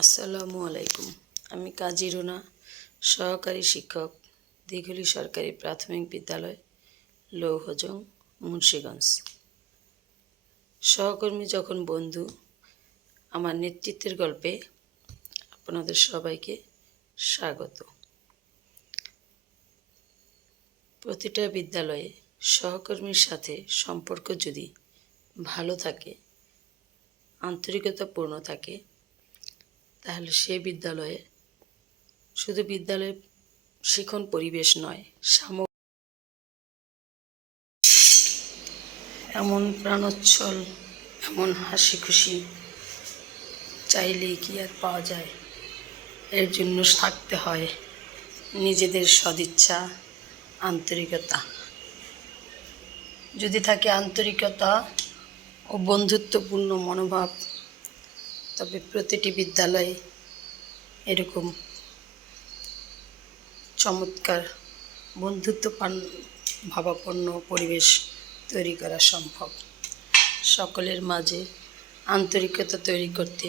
আসসালামু আলাইকুম। আমি কাজী রুনা, সহকারী শিক্ষক, দিঘলি সরকারি প্রাথমিক বিদ্যালয়, লৌহজং, মুন্সিগঞ্জ। সহকর্মী যখন বন্ধু, আমার নেতৃত্বের গল্পে আপনাদের সবাইকে স্বাগত। প্রতিটা বিদ্যালয়ে সহকর্মীর সাথে সম্পর্ক যদি ভালো থাকে, আন্তরিকতাপূর্ণ থাকে, তাহলে সে বিদ্যালয়ে শুধু বিদ্যালয়ের শিক্ষণ পরিবেশ নয়, এমন প্রাণোচ্ছল, এমন হাসি খুশি চাইলেই কি আর পাওয়া যায়? এর জন্য থাকতে হয় নিজেদের সদিচ্ছা, আন্তরিকতা। যদি থাকে আন্তরিকতা ও বন্ধুত্বপূর্ণ মনোভাব, তবে প্রতিটি বিদ্যালয়ে এরকম চমৎকার ভাবাপন্ন পরিবেশ তৈরি করা সম্ভব। সকলের মাঝে আন্তরিকতা তৈরি করতে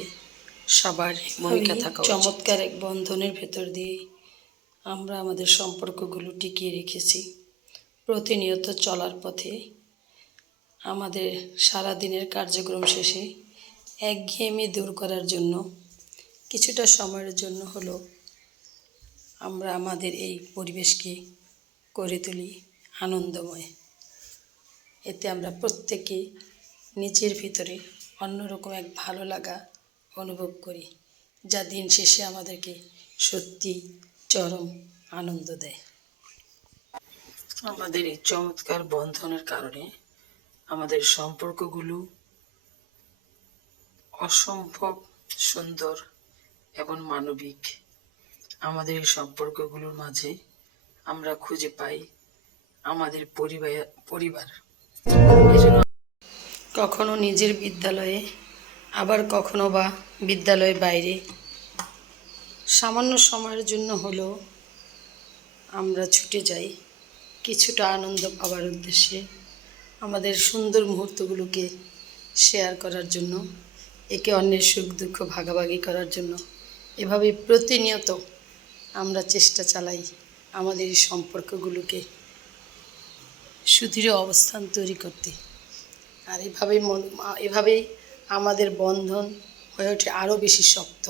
সবার ভূমিকা থাকা উচিত। চমৎকার এক বন্ধনের ভেতর দিয়ে আমরা আমাদের সম্পর্কগুলো টিকিয়ে রেখেছি। প্রতিনিয়ত চলার পথে আমাদের সারাদিনের কার্যক্রম শেষে একঘেয়েমি দূর করার জন্য কিছুটা সময়ের জন্য হলেও আমরা আমাদের এই পরিবেশকে করে তুলি আনন্দময়। এতে আমরা প্রত্যেকে নিজের ভিতরে অন্যরকম এক ভালো লাগা অনুভব করি, যা দিন শেষে আমাদেরকে সত্যি চরম আনন্দ দেয়। আমাদের এই চমৎকার বন্ধনের কারণে আমাদের সম্পর্কগুলো অসম্ভব সুন্দর এবং মানবিক। আমাদের এই সম্পর্কগুলোর মাঝে আমরা খুঁজে পাই আমাদের পরিবার। এজন্য কখনো নিজের বিদ্যালয়ে, আবার কখনো বা বিদ্যালয়ের বাইরে সামান্য সময়ের জন্য হলেও আমরা ছুটে যাই কিছুটা আনন্দ পাওয়ার উদ্দেশ্যে, আমাদের সুন্দর মুহূর্তগুলোকে শেয়ার করার জন্য, একে অন্যের সুখ দুঃখ ভাগাভাগি করার জন্য। এভাবে প্রতিনিয়ত আমরা চেষ্টা চালাই আমাদের এই সম্পর্কগুলোকে সুদৃঢ় অবস্থান তৈরি করতে। আর এভাবেই আমাদের বন্ধন হয়ে ওঠে আরও বেশি শক্ত,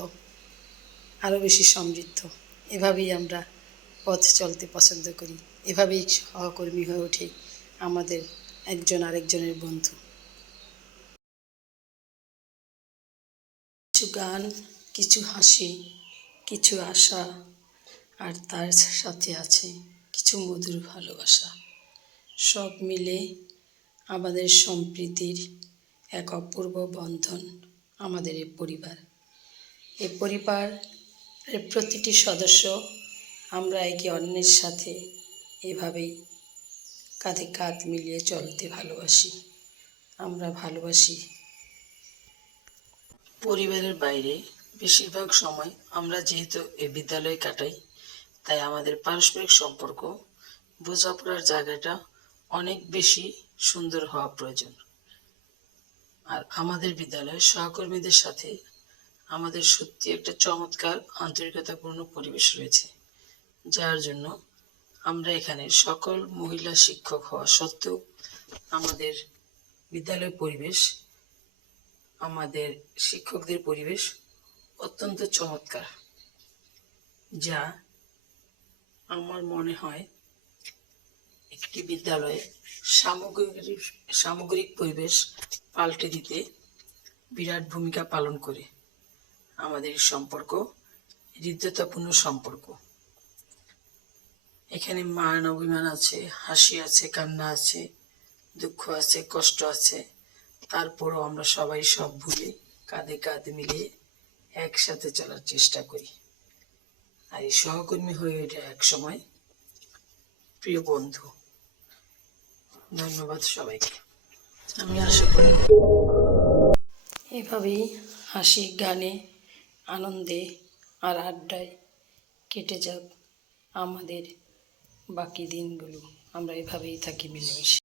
আরও বেশি সমৃদ্ধ। এভাবেই আমরা পথ চলতে পছন্দ করি। এভাবেই সহকর্মী হয়ে ওঠে আমাদের একজন আরেকজনের বন্ধু। কিছু গান, কিছু হাসি, কিছু আশা, আর তার সাথে আছে কিছু মধুর ভালোবাসা। সব মিলে আমাদের সম্প্রীতির এক অপূর্ব বন্ধন আমাদের এই পরিবার। এই পরিবারের প্রতিটি সদস্য আমরা একে অন্যের সাথে এভাবেই কাঁধে কাঁধ মিলিয়ে চলতে ভালোবাসি। আমরা ভালোবাসি। পরিবারের বাইরে বেশিরভাগ সময় আমরা যেহেতু এই বিদ্যালয়ে কাটাই, তাই আমাদের পারস্পরিক সম্পর্ক, বোঝাপড়ার জায়গাটা অনেক বেশি সুন্দর হওয়া প্রয়োজন। আর আমাদের বিদ্যালয়ের সহকর্মীদের সাথে আমাদের সত্যি একটা চমৎকার আন্তরিকতাপূর্ণ পরিবেশ রয়েছে, যার জন্য আমরা এখানে সকল মহিলা শিক্ষক হওয়া সত্ত্বেও আমাদের বিদ্যালয় পরিবেশ, আমাদের শিক্ষকদের পরিবেশ অত্যন্ত চমৎকার, যা আমার মনে হয় একটি বিদ্যালয়ে সামগ্রিক পরিবেশ পাল্টে দিতে বিরাট ভূমিকা পালন করে। আমাদের সম্পর্ক হৃদ্যতাপূর্ণ সম্পর্ক। এখানে মান অভিমান আছে, হাসি আছে, কান্না আছে, দুঃখ আছে, কষ্ট আছে। তারপরও আমরা সবাই সব ভুলে কাঁধে কাঁধ মিলিয়ে একসাথে চলার চেষ্টা করি। আর এই সহকর্মী হয়ে ওঠে এক সময় প্রিয় বন্ধু। ধন্যবাদ সবাইকে। আমি আশা করি এভাবেই হাসি, গানে, আনন্দে আর আড্ডায় কেটে যাক আমাদের বাকি দিনগুলো। আমরা এভাবেই থাকি মিলেমিশে।